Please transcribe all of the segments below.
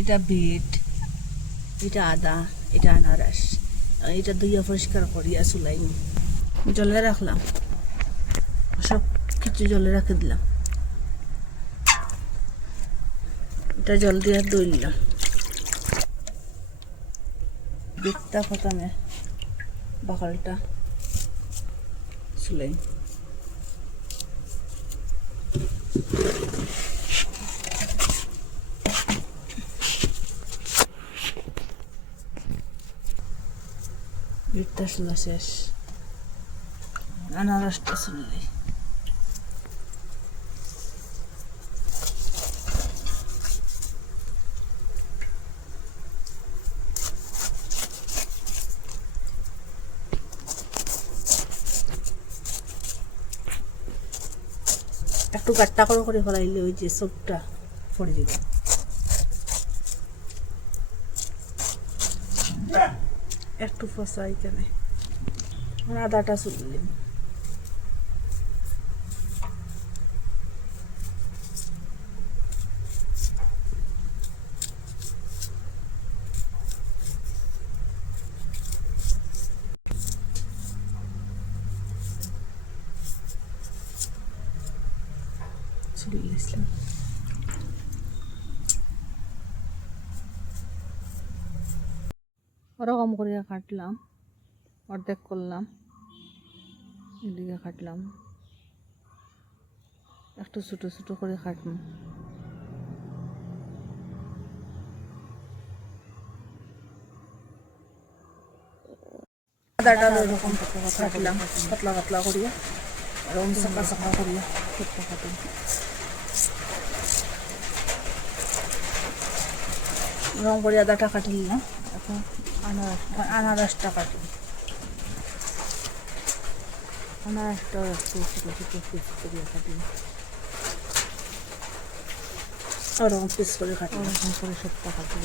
এটা বিট, এটা আদা, এটা আনারস। এটা দুইয়া পরিষ্কার করিয়া চুলাইনি জলে রাখলাম। সব কিছু জলে রাখে দিলাম। এটা জল দিয়ে দইলাম বিটটা প্রথমে বাকালটা চুলাই বিটটা চুলা শেষ আনারসটা চুলাই একটু গাট্টা করে করে ফেলাইলে ওই যে সবটা পড়ে যাবে। একটু ফসা এখানে। আর আদাটা চুললিম চুলিয়েছিলাম ওরকম করে কাটলাম। অর্ধেক করলাম। এদিকে কাটলাম। একটু ছোটো ছোটো করে কাটলাম। পাতলা করিয়া এরকম সাকা রং না এখন আনারস আনারসটা কাটি আনারসটা একটু ছোটো ছোটো পিস করে খাটি। ওরকম পিস করে খাটি। ওরকম করে সবটা কাটি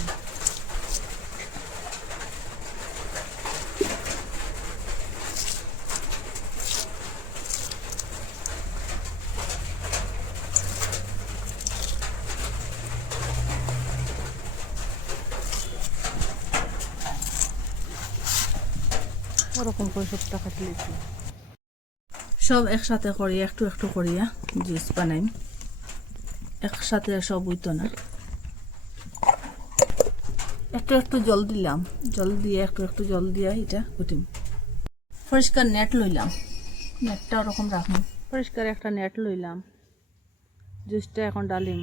ওরকম করে সবটা কাটলে সব একসাথে করিয়া একটু একটু করিয়া জুস বানাইম একসাথে সব হইতো না। একটু একটু জল দিলাম। জল দিয়ে একটু একটু জল দিয়া এটা কুটিম। পরিষ্কার নেট লইলাম। নেটটা ওরকম রাখুন। পরিষ্কার একটা নেট লইলাম। জুসটা এখন ডালিম।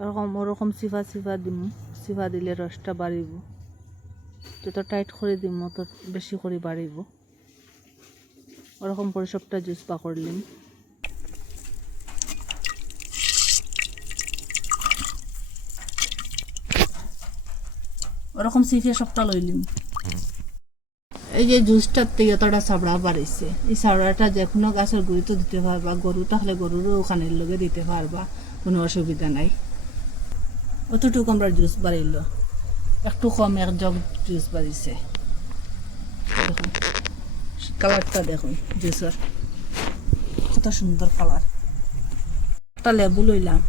ওরকম ওরকম সিফা সিফা দিম। সিফা দিলে রসটা বাড়িব। যত টাইট করে দিম, তত বেশি করে বাড়িব। ওরকম করে সবটা জুস পা করলিম ওরকম সিফে সবটা লইলিম এই যে জুসটার থেকে যতটা চাবড়া বাড়িছে। এই চাবড়াটা যে কোনো গাছের গুঁড়িতে দিতে পারবা, গরু তাহলে গরুরও ওখানের লগে দিতে পারবা, কোনো অসুবিধা নাই। অতটুকু আমরা জুস বাড়িল একটু কম এক জগ জুস বাড়িছে। দেখুন, কালারটা দেখুন, জুসের। কত সুন্দর কালার। একটা লেবু লইলাম।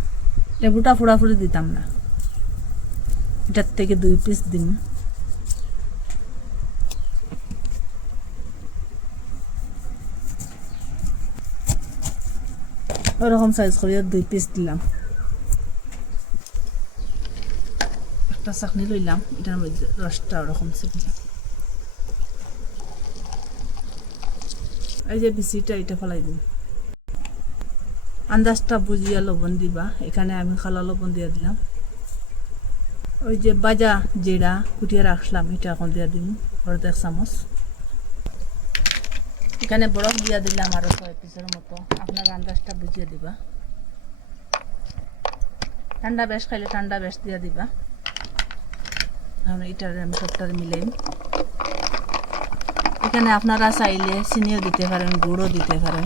লেবুটা ফুড়াফুড়ি দিতাম না। এটার থেকে দুই পিস দিন। ওরকম সাইজ করিয়া দুই পিস দিলাম। একটা চাকনি লইলাম, এটার মধ্যে রসটা ওরকম চিপলাম এই যে বিচিটা, এটা ফেলাই দিন আন্দাজটা বুঝিয়া লবণ দিবা, এখানে আমি খালা লবণ দিয়ে দিলাম। ওই যে বাজা জিরা কুটিয়ে রাখলাম, এটা এখন দিয়ে দিন অর্ধেক চামচ। এখানে বরফ দিয়া দিলাম আরও ছয় পিসের মতো। আপনার আন্দাজটা বুঝিয়ে দিবা। ঠান্ডা বেশ, খাইলে ঠান্ডা বেশ দিয়া দিবা। আমি এটার আমি সবটার এখানে আপনারা চাইলে চিনিও দিতে পারেন গুড়ও দিতে পারেন।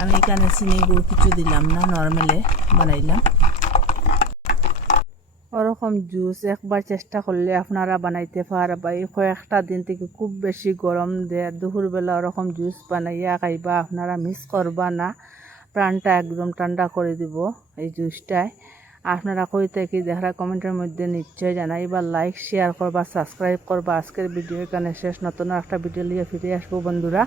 আমি এখানে চিনি গুড় কিছু দিলাম না, নর্মালে বানাইলাম। ওরকম জুস একবার চেষ্টা করলে আপনারা বানাইতে পারবা এই কয়েকটা দিন থেকে খুব বেশি গরম দেয় দুপুরবেলা ওরকম জুস বানাইয়া খাইবা, আপনারা মিস করবা না। প্রাণটা একদম ঠান্ডা করে দিব এই জুসটায়। আপনারা কই কি দেখার কমেন্টের মধ্যে নিশ্চয়ই জানাই বা লাইক শেয়ার করবা সাবস্ক্রাইব করবা। আজকের ভিডিও এখানে শেষ। নতুন একটা ভিডিও নিয়ে ফিরে আসব বন্ধুরা।